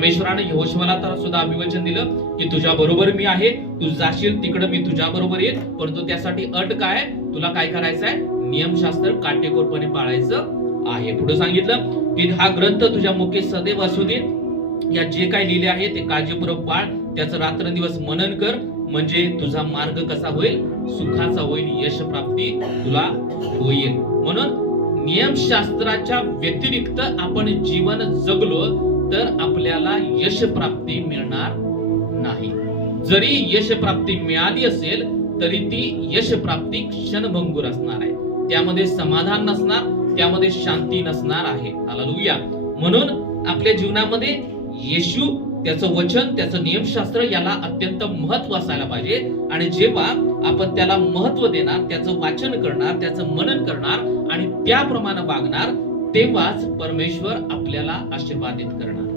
परमेश्वराने यहोशूआला तर सुद्धा अभिवचन दिलं की तुझ्या बरोबर मी आहे, तू जाशील तिकडे मी तुझ्या बरोबर येईल, परंतु त्यासाठी अट काय, तुला काय करायचं आहे, नियमशास्त्र काटेकोरपणे पाळायचं आहे. पुढे सांगितलं की हा ग्रंथ तुझ्या मुखे सदैव असू दे, या जे काय लिहिले आहे ते काळजीपूर्वक पाळ, त्याचं रात्रदिवस मनन कर, म्हणजे तुझा मार्ग कसा होईल, सुखाचा होईल, यश प्राप्ती तुला होईल. म्हणून नियमशास्त्राच्या व्यतिरिक्त आपण जीवन जगलो तर आपल्याला यश प्राप्ती मिळणार नाही. जरी यश प्राप्ती मिळाली असेल तरी ती यश प्राप्ती क्षणभंगूर असणार आहे, त्यामध्ये समाधान नसणार, त्यामध्ये शांती नसणार आहे. हालेलुया. म्हणून आपल्या जीवनामध्ये येशू, त्याचं वचन, त्याचं नियमशास्त्र याला अत्यंत महत्व असायला पाहिजे. आणि जेव्हा आपण त्याला महत्व देणार, त्याचं वाचन करणार, त्याचं मनन करणार आणि त्याप्रमाणे वागणार, तेव्हाच परमेश्वर आपल्याला आशीर्वादित करणार.